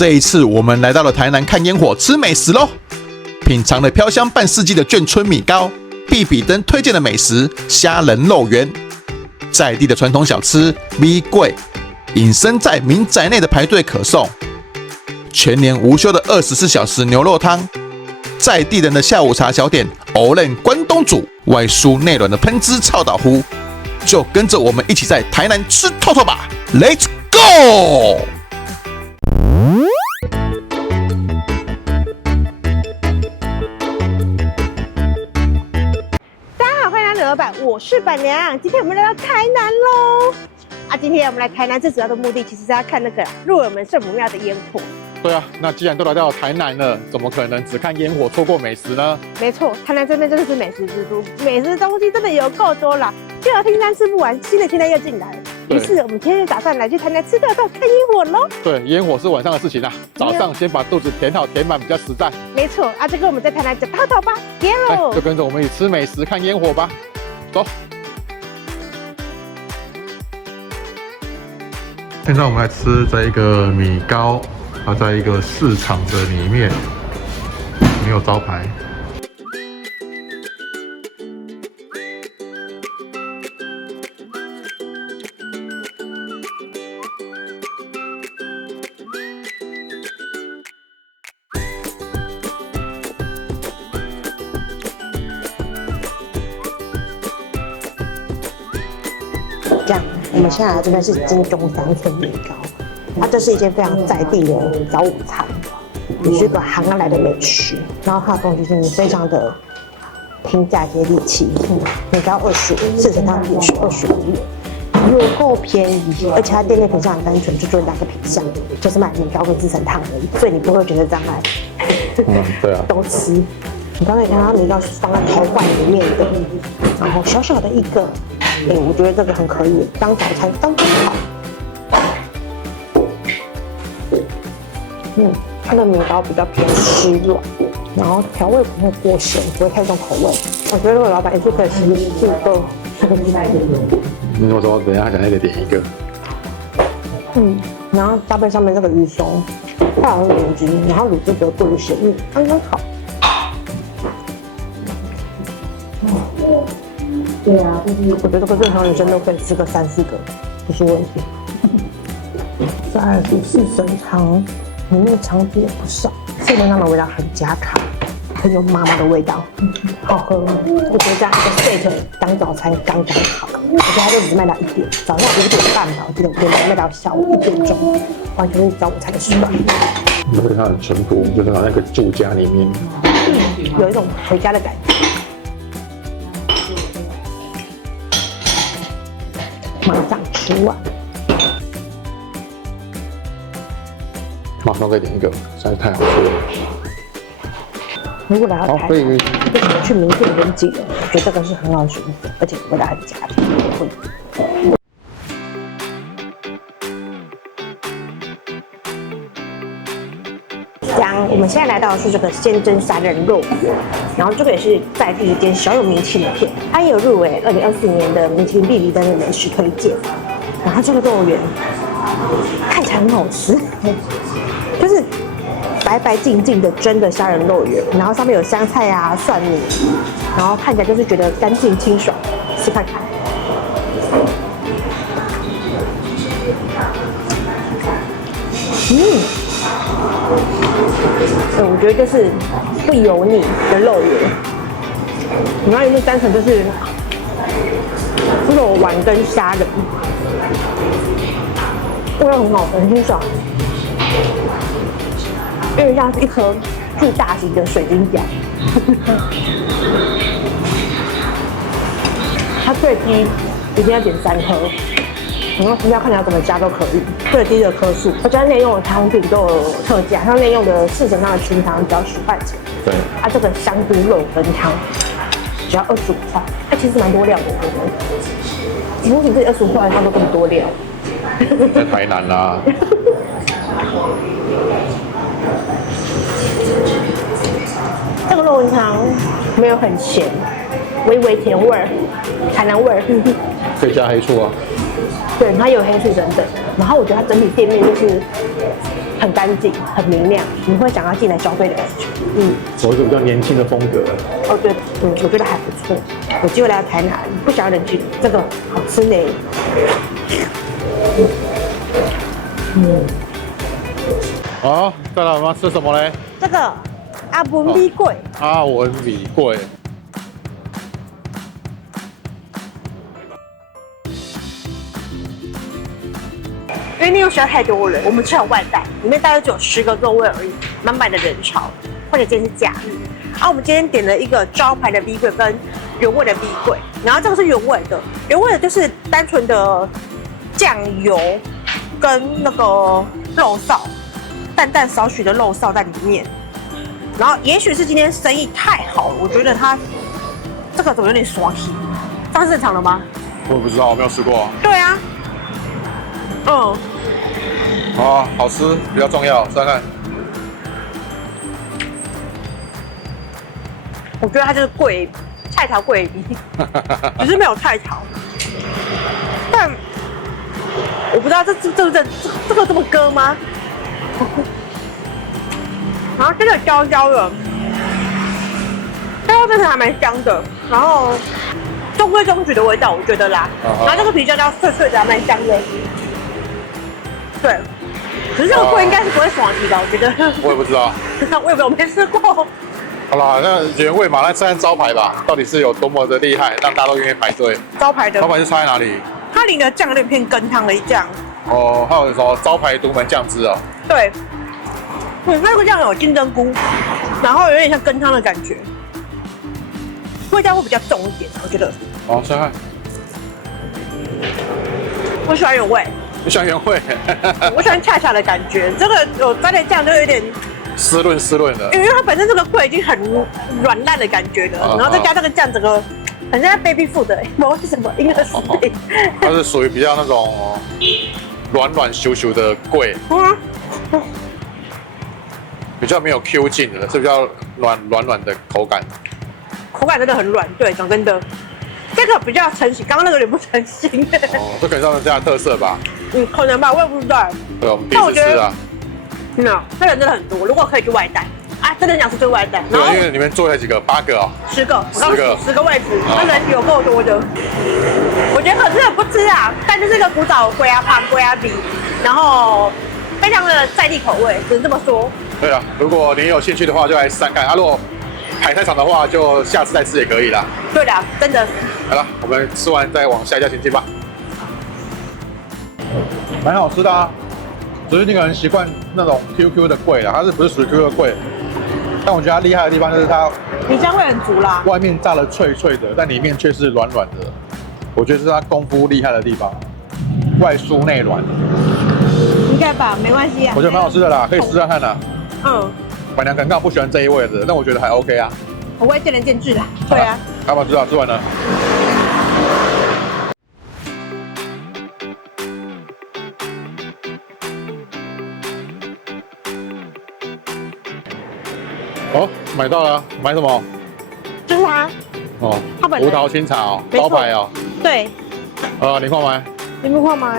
这一次我们来到了台南看烟火、吃美食喽，品尝了飘香半世纪的眷村米糕，必比登推荐的美食虾仁肉圆，在地的传统小吃米粿，隐身在民宅内的排队可颂，全年无休的24小时牛肉汤，在地人的下午茶小点藕嫩关东煮，外酥内软的喷汁臭豆腐，就跟着我们一起在台南吃透透吧 ，Let's go！老板，我是板娘，今天我们来到台南喽。今天我们来台南最主要的目的，其实是要看那个鹿耳门圣母庙的烟火。对啊，那既然都来到台南了，怎么可能只看烟火错过美食呢？没错，台南这边真的是美食之都，美食东西真的有够多啦。旧的天山吃不完，新的天山又进来了。于是我们今天就打算来去台南吃透透看烟火喽。对，烟火是晚上的事情啊，早上先把肚子填好填满比较实在。没错，就跟我们在台南讲透透吧，耶喽！就跟着我们一起吃美食看烟火吧，走。现在我们来吃这一个米糕，它在一个市场的里面，没有招牌。这样，我们现在来这边是金钟三寸米糕，这是一间非常在地的早午餐，也是一个行来的美食。然后它的东西真的非常的平价接地气，米糕25，四神汤也是25元，有够便宜。而且它店内品相很单纯，就做2个品相，就是卖米糕跟四神汤而已，所以你不会觉得障碍。对啊，都吃。你刚才看到米糕是放在陶罐里面的，然后小小的一个。我觉得这个很可以当早餐刚刚好。它的米糕比较偏湿软，然后调味不会过咸，不会太重口味。我觉得如果老板也是可以吃这个。你怎么说？等一下想再点一个。然后搭配上面这个鱼松，它有卤汁，然后卤汁不会过于咸腻，刚刚好。对啊，我觉得这个正常女生都可以吃个3、4个，不是问题。再来是四神汤，里面肠子也不少，四神汤的味道很家常，很有妈妈的味道，好喝。我觉得这样一个 set 当早餐刚刚好，而且它就只卖到1点，早上5点半吧，我记得5点半卖到下午1点钟，完全是早午餐的时段。你会看很淳朴，就是那个住家里面，有一种回家的感觉。马上吃完，马上再点一个，实在太好吃了。如果来到台南，为什么去民店跟记得？我觉得这个是很好的选择，而且味道很家庭。我们现在来到的是这个鲜蒸虾仁肉圆，然后这个也是在地一间小有名气的店，它也有入围2024年的米其林必比登的美食推荐。然后这个肉圆看起来很好吃，就是白白净净的蒸的虾仁肉圆，然后上面有香菜啊、蒜泥，然后看起来就是觉得干净清爽，吃看看。我觉得就是不油腻的肉圆，然后里面单纯就是肉丸跟虾仁，味道很好，很清爽，有点像是一颗巨大型的水晶饺。它最低一定要点3颗。然后不要看你要怎么加都可以，最低的颗数，而且它内用的汤品都有特价，像内用的四神汤的清汤只要10块钱，对，这个香菇肉羹汤只要25块，其实蛮多料的，我觉得。你为什么这25块它都这么多料？在台南啦。这个肉羹汤没有很咸，微微甜味儿，台南味儿。可以加黑醋啊。对，它有黑醋等等。然后我觉得它整体店面就是很干净、很明亮，你会想要进来消费的感觉。走一个比较年轻的风格。哦对，我觉得还不错。有机会来台南，不想要人去，这个好吃呢。好，再来我们要吃什么嘞？这个阿文米粿，阿文米粿。因为那个实在太多人，我们吃了外带，里面大概只有10个座位而已，满满的人潮。或者今天是假日，我们今天点了一个招牌的米粿跟原味的米粿，然后这个是原味的，原味的就是单纯的酱油跟那个肉臊，淡淡少许的肉臊在里面。然后也许是今天生意太好了，我觉得它这个怎么有点刷气，这样是正常的吗？我也不知道，我没有吃过。对啊，好吃比较重要，试看看。我觉得它就是桂菜头桂鱼，只是没有菜头。但我不知道这个这么割吗？然后这个焦焦的，焦真的还蛮香的，然后中规中矩的味道，我觉得啦。然后这个皮焦焦脆脆的，还蛮香的。对，可是这个粿应该是不会爽皮的，我觉得。我也不知道，我没吃过。好啦，那原味嘛，那吃看招牌吧，到底是有多么的厉害，让大家都愿意排队。招牌的，招牌是差在哪里？它淋的酱有点偏羹汤的酱。哦，还有什么招牌独门酱汁哦？对，那个酱有金针菇，然后有点像羹汤的感觉，味道会比较重一点，我觉得。好，试看。我喜欢原味。你喜欢原味？我喜欢恰恰的感觉，这个有沾的酱就有点湿润的，因为它本身这个粿已经很软烂的感觉了，然后再加这个酱，整个很像 baby food 的，不知道为什么婴儿食品。它是属于比较那种软咻咻的粿，比较没有 Q 劲的，是比较软的口感。口感真的很软，对，讲真的，这个比较成型，刚刚那个有点不成型。这可能是他们家的特色吧？可能吧，我也不知道。对，我们第一次吃啊。那人真的很多，如果可以去外带啊，真的想吃就外带。对，因为里面坐了几个，8个哦，10个，10个位置，那人有够多的。我觉得很多人不吃啊，但就是一个古早龟啊胖龟啊比，然后非常的在地口味，只能这么说。对啊，如果你有兴趣的话，就来试看。如果排太长的话，就下次再吃也可以啦。对的，真的。好了，我们吃完再往下一家前进吧。蛮好吃的啊。只是你可能习惯那种 QQ 的粿啦，它是不是属于 QQ 的粿？但我觉得它厉害的地方就是它米香味很足啦，外面炸的脆脆的，但里面却是软软的。我觉得是它功夫厉害的地方，外酥内软。应该吧，没关系啊。我觉得蛮好吃的啦，可以试试看啦。板娘可能刚好不喜欢这一味的，但我觉得还 OK 啊。我会见仁见智啦。对啊。要不要吃啊？吃完了。哦，买到了，买什么？就是它。哦，胡桃清茶哦，招牌哦。对。你看吗？你们看吗？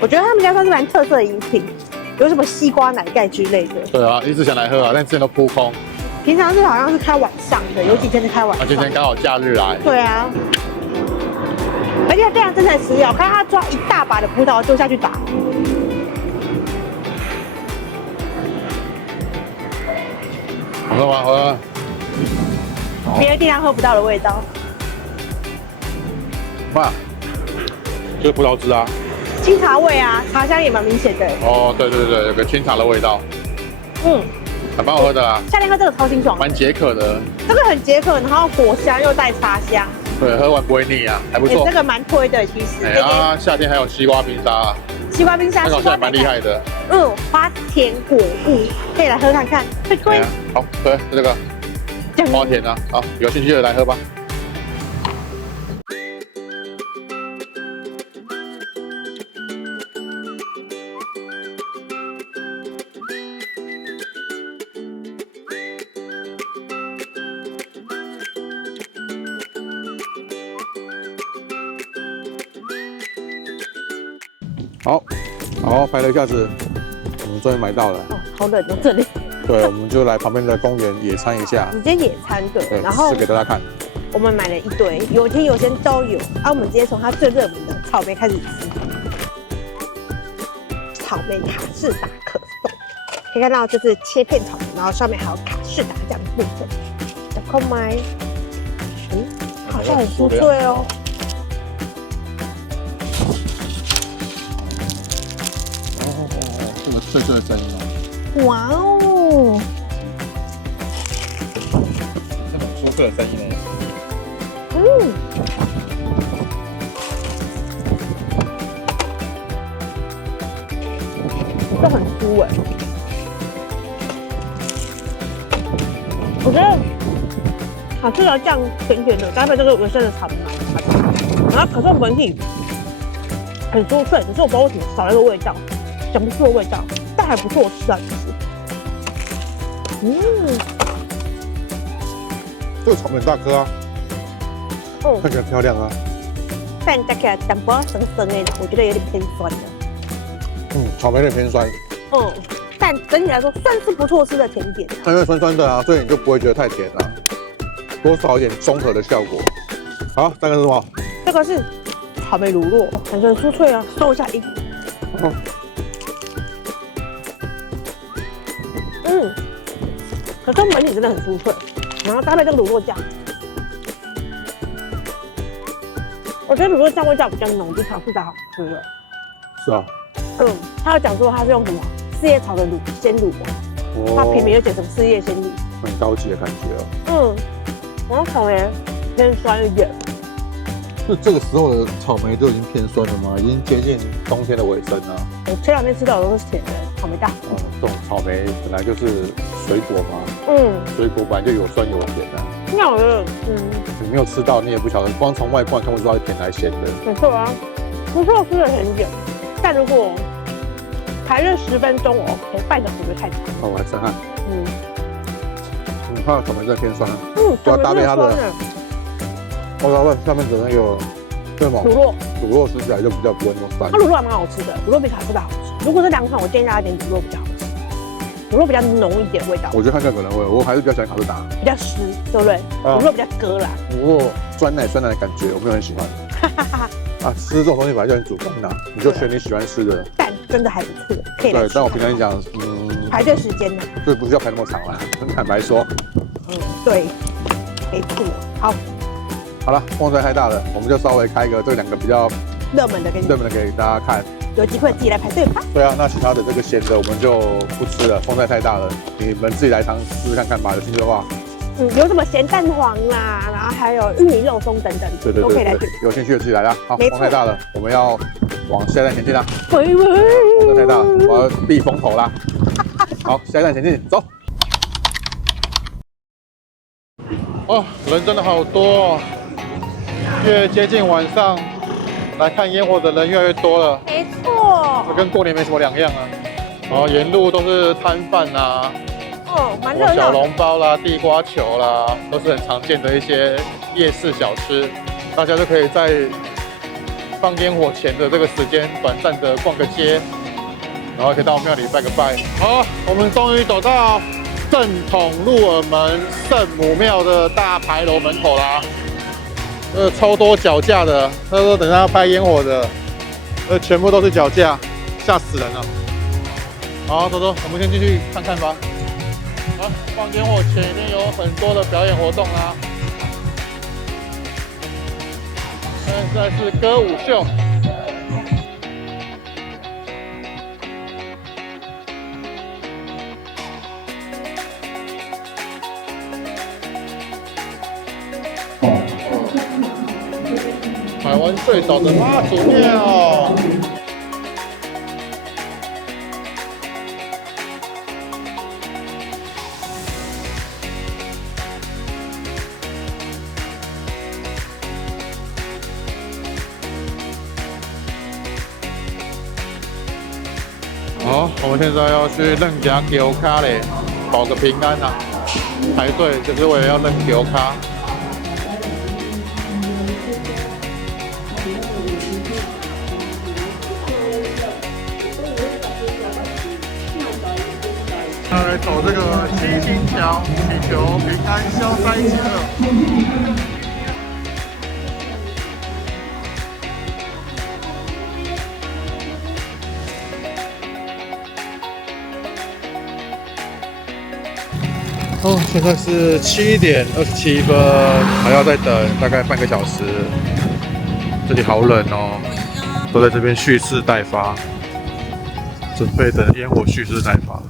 我觉得他们家算是蛮特色的饮品，有什么西瓜奶盖之类的。对啊，一直想来喝啊，但之前都扑空。平常是好像是开晚上的，有几天是开晚上。今天刚好假日来。对啊。而且非常真材实料，看他抓一大把的葡萄丢下去打。好喝吗？好喝。别的地方喝不到的味道。哇，就是葡萄汁啊。清茶味啊，茶香也蛮明显的。哦，对，有个清茶的味道。还蛮好喝的啦。夏天喝这个超清爽，蛮解渴的。这个很解渴，然后果香又带茶香。对，喝完不会腻啊，还不错。这个蛮推的，其实。夏天还有西瓜冰沙。西瓜冰沙，那个好像蛮厉害的。花田果物，可以来喝看看，推。好，喝这个花田啊，好，有兴趣的来喝吧。好，排了一下子，终于买到了。哦，好冷哦，这里。对，我们就来旁边的公园野餐一下。直接野餐对，然后吃给大家看。我们买了一堆，有甜有咸都有。我们直接从它最热门的草莓开始吃。草莓卡士达可颂，可以看到就是切片草莓，然后上面还有卡士达这样的部分。小空麦，好像很酥脆哦。这个脆脆的声音哦。哇哦！这很酥脆的声音呢。这很酥哎。我觉得卡士达酱甜甜的，搭配这个维生的草莓，然后可颂本体很酥脆，可是我不知道为什么少了一个味道，讲不出的味道，但还不错吃啊，其实。这个草莓很大颗啊，看起来漂亮啊。但加起来淡薄生生的，我觉得有点偏酸的。草莓有点偏酸。但整体来说算是不错吃的甜点。因为酸酸的啊，所以你就不会觉得太甜啊，多少有点中和的效果。好，这个是什么？这个是草莓乳酪，感觉很酥脆啊，收一下音。可是本体真的很酥脆，然后搭配这个乳酪酱，我觉得乳酪酱味道比较浓，比卡士达好吃了。是啊。他有讲说他是用什么四叶草的鲜乳，他品名又写成四叶鲜乳，很高级的感觉哦。然后草莓偏酸一点。是这个时候的草莓就已经偏酸了吗？已经接近冬天的尾声了。我前两天吃到的都是甜的草莓大福。这种草莓本来就是水果嘛，水果本来就有酸有甜的。那我觉得，你没有吃到，你也不晓得，光从外观看不出它是甜还是咸的。没错啊，不错吃的甜点。但如果排热10分钟，我 OK，半小时就太长。好，我来试看。你看草莓真的偏酸啊。我要搭配它的。我要问下面的那个什么乳酪吃起来就比较不会那么酸。它乳酪还蛮好吃的，乳酪比卡士达好吃。如果是2款，我建议大家点乳酪比较好吃，乳酪比较浓一点味道。我觉得看起来可能会，我还是比较喜欢卡士达，比较湿，对不对？乳酪比较割啦。乳酪酸奶的感觉，我没有很喜欢。吃这种东西本来就很主观呐，你就选你喜欢吃的。但真的还不错，可以来吃。对，但我平常讲，排队时间呢，就不需要排那么长了。很坦白说。对，没错。好了，风吹太大了，我们就稍微开个这2个比较热门的给大家看。有机会自己来排队吧。对啊，那其他的这个咸的我们就不吃了，风吹太大了，你们自己来尝试看看吧，有兴趣的话。有什么咸蛋黄啦，然后还有玉米肉松等等，对，都可以来点。有兴趣的自己来啦。好，风太大了，我们要往下一站前进啦。风太大了，我要避风头啦。好，下一站前进，走。人真的好多哦。越接近晚上，来看烟火的人越来越多了。没错，跟过年没什么两样啊。然后沿路都是摊贩啊，蛮热闹的。小笼包啦、地瓜球啦，都是很常见的一些夜市小吃。大家就可以在放烟火前的这个时间，短暂的逛个街，然后可以到庙里拜个拜。好，我们终于走到正统鹿耳门圣母庙的大牌楼门口啦。超多脚架的，他说等下拍烟火的，全部都是脚架，吓死人了。好，走，我们先进去看看吧。好，放烟火前面有很多的表演活动啊。现在是歌舞秀。台湾最早的妈祖庙。好，我们现在要去认家丢卡嘞，保个平安啊！排队就是为了要认丢卡。要来走这个七星桥，祈求平安消灾解厄。哦，现在是7点27分，还要再等大概半个小时。这里好冷哦，都在这边蓄势待发，准备等烟火蓄势待发。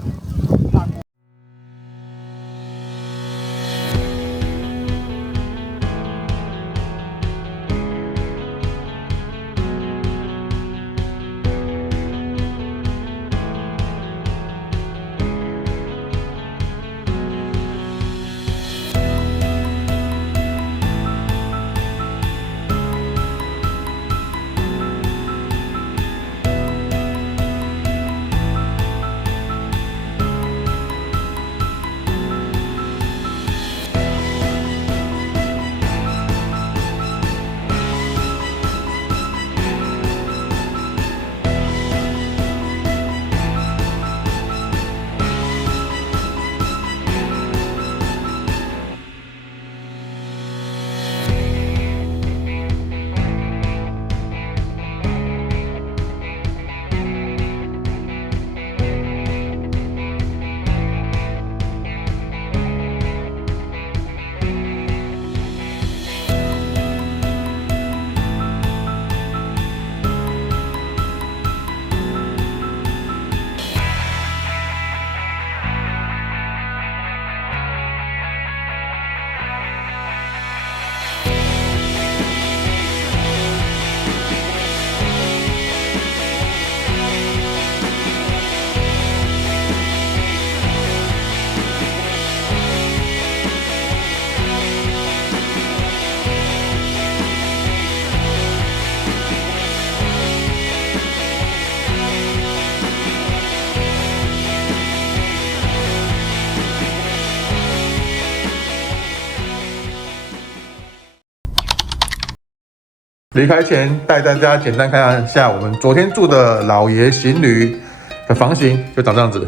离开前，带大家简单看一下我们昨天住的老爷行旅的房型，就长这样子。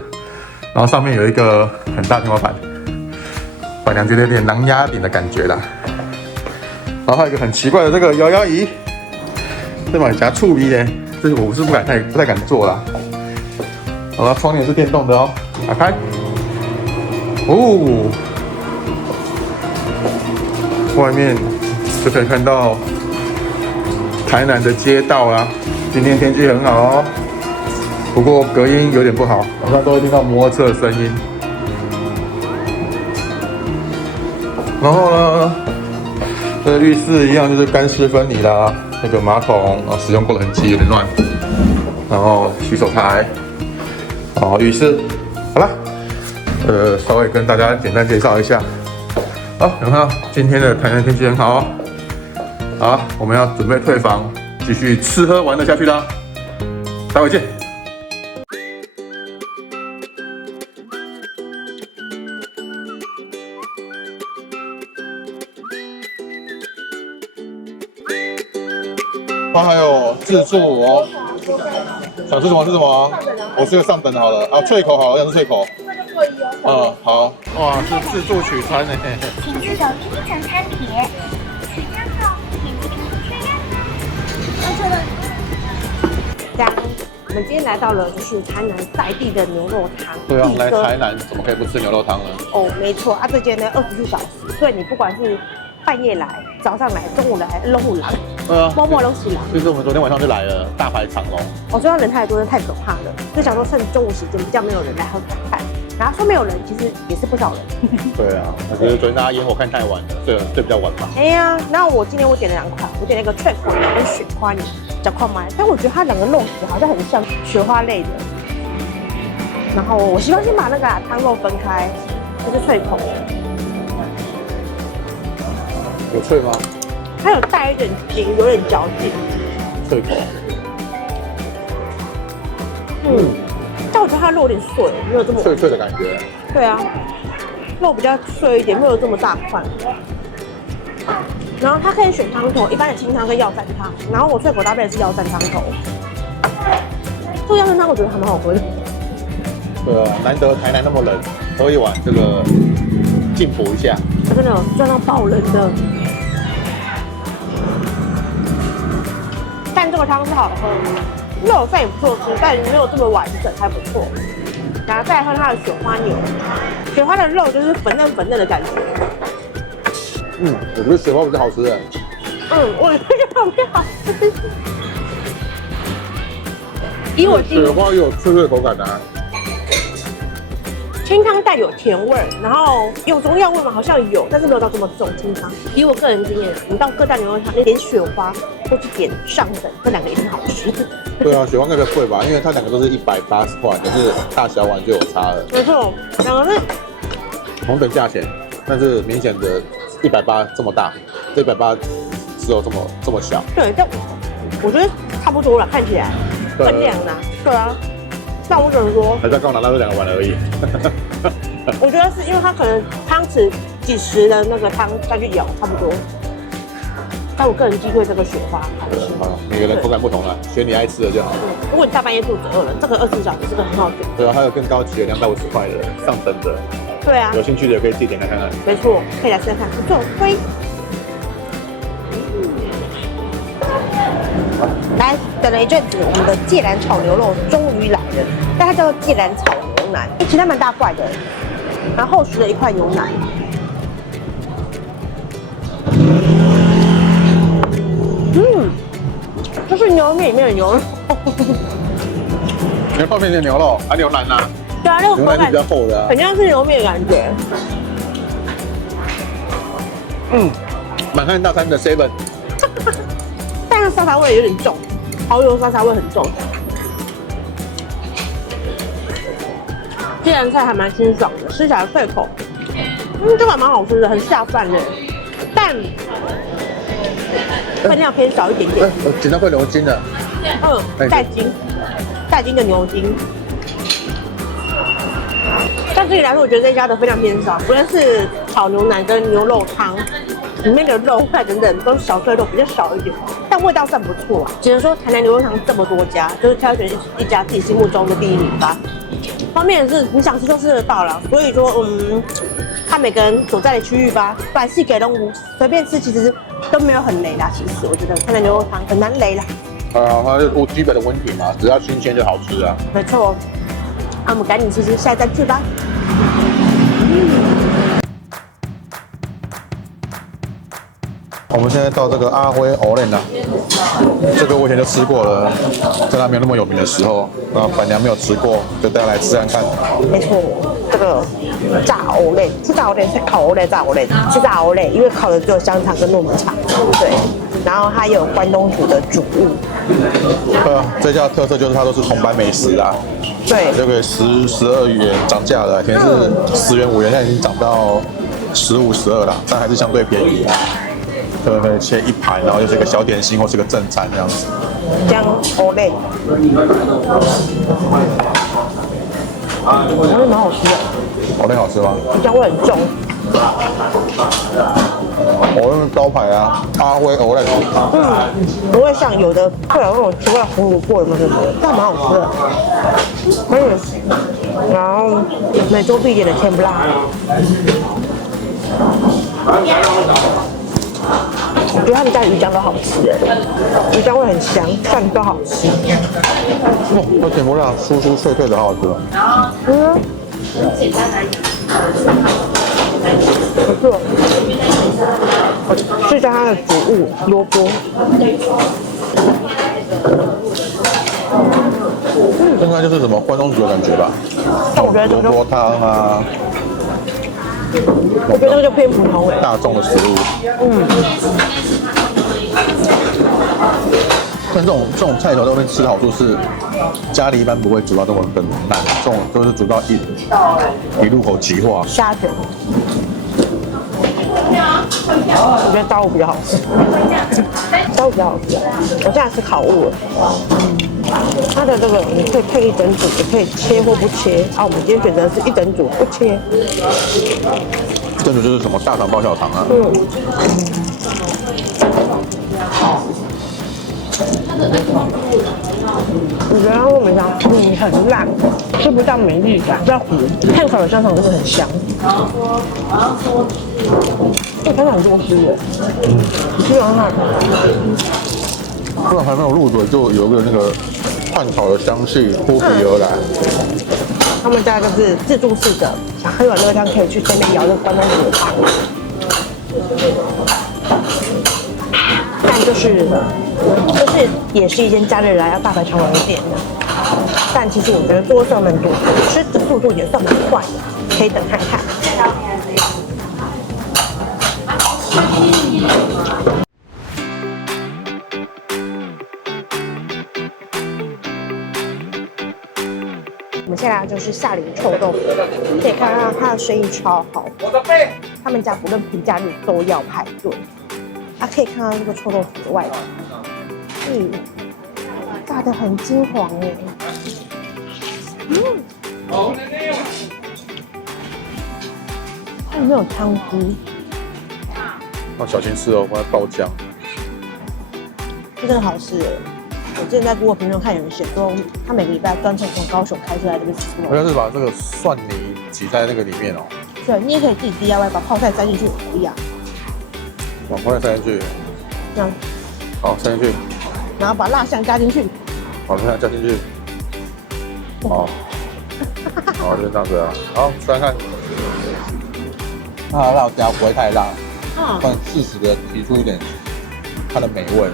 然后上面有一个很大天花板，板娘觉得有点狼牙顶的感觉啦。然后还有一个很奇怪的这个摇摇椅，这把夹触鼻的，这个我是不太敢坐啦。然后窗帘是电动的哦，打开，哦，外面就可以看到台南的街道啦。今天天气很好哦，不过隔音有点不好，晚上都会听到摩托车的声音。然后呢，这个浴室一样就是干湿分离啦，那个马桶使用过的痕迹有点乱，然后洗手台，浴室，好了，稍微跟大家简单介绍一下。好，有看到今天的台南天气很好哦。好，我们要准备退房，继续吃喝玩乐下去啦。待会见。它还有自助哦，想吃什么吃什么。我吃个上等好了，脆口好了，要是脆口。好，哇，是自助取餐呢。请自走第一层餐帖，取餐后点击屏幕确认。这样，我们今天来到了就是台南在地的牛肉汤。对啊，来台南怎么可以不吃牛肉汤呢？哦，没错啊，这间呢24小时，所以你不管是半夜来、早上来、中午来、中午来，默默都是来。就是我们昨天晚上就来了，大排长龙。我觉得人太多，太可怕了，就想说趁中午时间比较没有人来喝看看。然后说没有人，其实也是不少人。对啊，我觉得昨天大家烟火看太晚了，对比较晚吧。哎呀，然后我今天我点了2款，我点了一个脆口跟雪花泥，比较快卖。但我觉得它两个肉质好像很像雪花类的。然后我习惯先把那个汤肉分开，这是脆口的。有脆吗？它有带一点筋，有点嚼劲。脆口。但我觉得它肉有点碎，没有这么脆脆的感觉。对啊，肉比较碎一点，没有这么大块。然后它可以选汤头，一般的清汤跟药膳汤。然后我脆口搭配的是药膳汤头。这个药膳汤我觉得还蛮好喝的。对啊，难得台南那么冷，喝一碗这个进补一下。真的赚到爆冷的。但这个汤是好喝，肉饭也不错吃，但没有这么完整，还不错。然后再来喝它的雪花牛，雪花的肉就是粉嫩粉嫩的感觉。我觉得雪花比较好吃的。我觉得雪花比较好吃。以我经雪花也有脆脆的口感啊。清汤带有甜味儿，然后有中药味吗？好像有，但是没有到这么重。清汤，以我个人经验，你到各大牛肉汤，你点雪花或是点上等，这两个一定好吃。对啊，雪花那个贵吧，因为它两个都是180块，可是大小碗就有差了。没错，两个是同等价钱，但是明显的180这么大，这180只有这么小。对，但我觉得差不多了，看起来分量呢，对啊。但我只能说，还在刚拿到这2个碗而已。我觉得是因为它可能汤匙几十的那个汤再去舀，差不多。但我个人忌讳这个雪花好吃。每个人口感不同啦，选你爱吃的就好。如果你大半夜肚子饿了，这个24小时是个很好选。对啊，还有更高级的250块的上等的。对啊，有兴趣的可以自己点开看看。没错，可以来试试看，不错，推。来，等了一阵子，我们的芥蓝炒牛肉终于来了，但它叫做芥蓝炒牛腩，其实它蛮大块的，然后厚实的一块牛腩。这是牛肉面里面的牛肉。牛肉面的牛肉，还牛腩啊？对啊，那个口感牛腩是比较厚的啊。很像是牛肉面的感觉。满汉大餐的 7。但是沙茶味有点重，蚝油沙茶味很重。芥蓝菜还蛮清爽的，吃起来脆口。这个还蛮好吃的，很下饭的。但分量偏少一点点。我捡到块牛筋了。带筋的牛筋。但自己来说，我觉得这家的分量偏少，无论是炒牛腩跟牛肉汤。里面的肉块等等都是小碎肉，比较少一点，但味道算不错啊。只能说台南牛肉汤这么多家，就是挑选一家自己心目中的第1名吧。方面是你想吃就吃得到了，所以说看每个人所在的区域吧。不然细给东吴随便吃，其实都没有很雷啦。其实我觉得台南牛肉汤很难雷啦。它是基本的温体嘛，只要新鲜就好吃啊。没错，那我们赶紧吃下一站去吧。我们现在到这个阿辉藕链了，这个我以前就吃过了，在它没有那么有名的时候，然后板娘没有吃过，就带来吃看看。没错，这个炸藕类是炸藕类，是烤藕类，炸藕类是炸藕类，因为烤的只有香肠跟糯米肠，对。然后它有关东煮的主物。这家的特色就是它都是铜板美食啊。对，这个12元涨价了，以前是10元5元，现在已经涨到15、12了，但还是相对便宜。可以切一盘，然后就是一个小点心或是个正餐这样子。姜藕类，藕类蛮好吃的。藕类好吃吗？姜味很重。藕类招牌啊，阿辉藕类。不会像有的会有那种奇怪红萝卜什么的，但蛮好吃的。然后美洲必点的甜不辣。我觉得他们家的鱼浆都好吃鱼浆味很香，饭都好吃。那甜不辣，酥酥脆脆的，好好吃。不错。试一下它的主物萝卜。应该就是什么关东煮的感觉吧？但我觉得这个萝卜汤啊。我觉得这个就偏普通大众的食物。但这种菜头在外面吃的好处是，家里一般不会煮到这么的烂，这种都是煮到一入口即化。虾卷，我觉得招物比较好吃，招物比较好吃。我现在吃烤物了。它的这个你可以配一整组，也可以切或不切。我们今天选择是一整组不切。一整组就是什么大肠包小肠啊？我觉得我们家很烂，吃不到美丽感，比较糊。汉烤的香肠真的很香。这香肠多吃耶，基本上这个还没有入嘴，就有一个那个炭烤的香气扑鼻而来。他们家就是自助式的，想喝一碗热汤可以去对面摇那个关东煮汤。但就是也是一间假日来要大排长龙的店的，但其实我觉得桌上蛮多，吃的速度也算蛮快的，可以等看看。我们现在就是夏林臭豆腐，可以看到它的生意超好，他们家不论平假日都要排队。可以看到这个臭豆腐的外皮，炸得很金黄耶。它里面有汤汁，要小心吃哦，不然爆浆。这真的好吃耶！我之前在 Google 评论看有人写说，他每个礼拜专程从高雄开车来这边吃。好像是把这个蒜泥挤在那个里面哦。对，你也可以自己 DIY 把泡菜塞进去一样。把泡菜塞进去，这样，好，塞进去，然后把辣酱加进去，好，辣酱加进去，好，好，就这样子啊，好，吃看看，它的辣椒不会太辣，但适时的提出一点它的美味，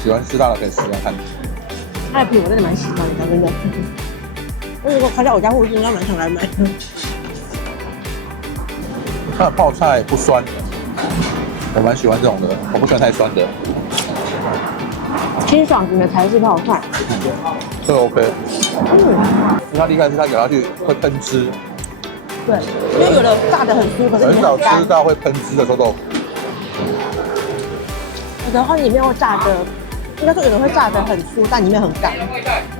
喜欢吃辣的可以试试看。它的皮我真的蛮喜欢的，真的。那如果开在我家附近，应该蛮常来买。它的泡菜不酸。我蛮喜欢这种的，我不喜欢太酸的。清爽型的台式泡菜，这个 OK。它厉害是它咬下去会喷汁。对，因为有的炸得很酥，可是很少吃到会喷汁的臭豆腐。有的话里面会炸的，应该说有的会炸得很酥，但里面很干，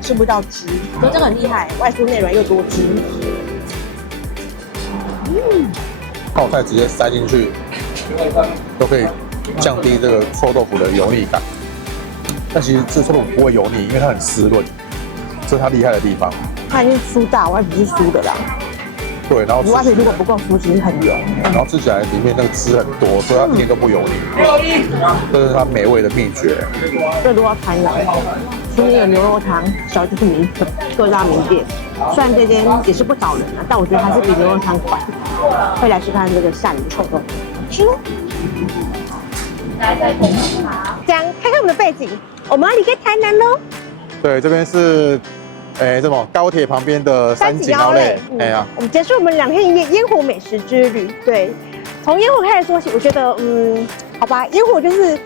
吃不到汁。可是这个很厉害，外酥内软又多汁。泡菜直接塞进去。都可以降低这个臭豆腐的油腻感，但其实这臭豆腐不会油腻，因为它很湿润，这是它厉害的地方。它已经酥炸，外皮是酥的啦。对，然后外皮如果不够酥，其实很油。然后吃起来里面那个汁很多，所以它一点都不油腻。这是它美味的秘诀。这都要贪婪。出名的牛肉汤，小就是名各大名店。虽然这间也是不少人啊，但我觉得还是比牛肉汤快。会来吃看这个夏林臭豆腐。吃喽！这样看看我们的背景，我们要离开台南喽。对，这边是，这种高铁旁边的三井奥莱。哎呀，我们结束我们2天1夜烟火美食之旅。对，从烟火开始说起，我觉得，好吧，烟火就是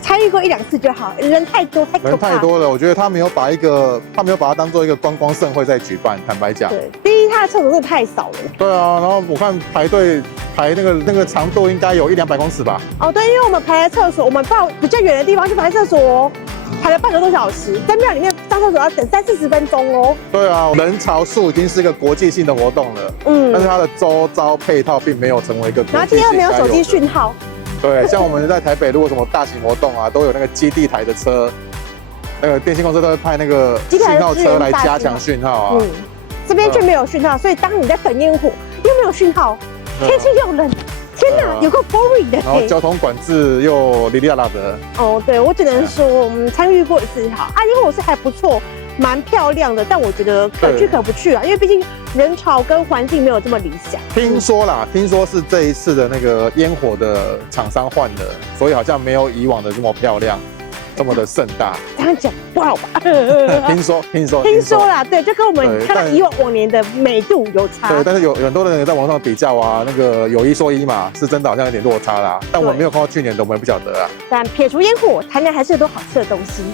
参与过1-2次就好，人太多太可怕。人太多了，我觉得他没有把它当做一个观光盛会在举办。坦白讲，对，第一，它的厕所真的太少了。对啊，然后我看排队。排那个长度应该有100-200公尺吧？哦，对，因为我们排在厕所，我们到比较远的地方去排厕所哦，排了半个多小时，在庙里面上厕所要等30-40分钟哦。对啊，人潮数已经是一个国际性的活动了，但是它的周遭配套并没有成为一个国际性。然后今天又没有手机讯号。对，像我们在台北，如果什么大型活动啊，都有那个基地台的车，那个电信公司都会派那个讯号车来加强讯号啊。这边却没有讯号，所以当你在等烟火又没有讯号。天气又冷，天哪，有够 boring 的。然后交通管制又哩哩啦啦的。哦，对，我只能说我们参与过1次好，烟火是还不错，蛮漂亮的，但我觉得可去可不去啊，因为毕竟人潮跟环境没有这么理想。听说是这一次的那个烟火的厂商换了，所以好像没有以往的这么漂亮。这么的盛大，这样讲不好吧？听说啦，对，就跟我们看到以往年的美度有差。对，但是有很多人在网上比较啊，那个有一说一嘛，是真的好像有点落差啦。但我没有看到去年的，我们也不晓得啊。但撇除烟火，台南还是有多好吃的东西。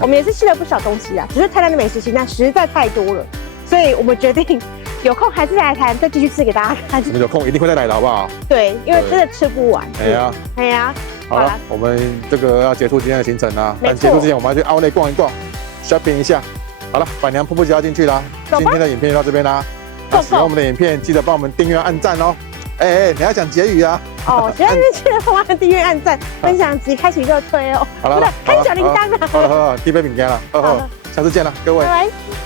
我们也是吃了不少东西啊，只是台南的美食清单实在太多了，所以我们决定有空还是来台南再继续吃给大家看。你们有空一定会再来的好不好？对，因为真的吃不完。哎呀。好了，我们这个要结束今天的行程啦。但结束之前，我们要去奥莱逛一逛 ，shopping 一下。好了，板娘瀑布就要进去啦。今天的影片就到这边啦。喜欢我们的影片，记得帮我们订阅、按赞哦。你要讲结语啊？哦，喜欢这边记得帮忙订阅、按赞、分享及开启热推哦。好了，不对，开小铃铛啊。好了，第一杯饼干了，下次见了，各位。拜拜。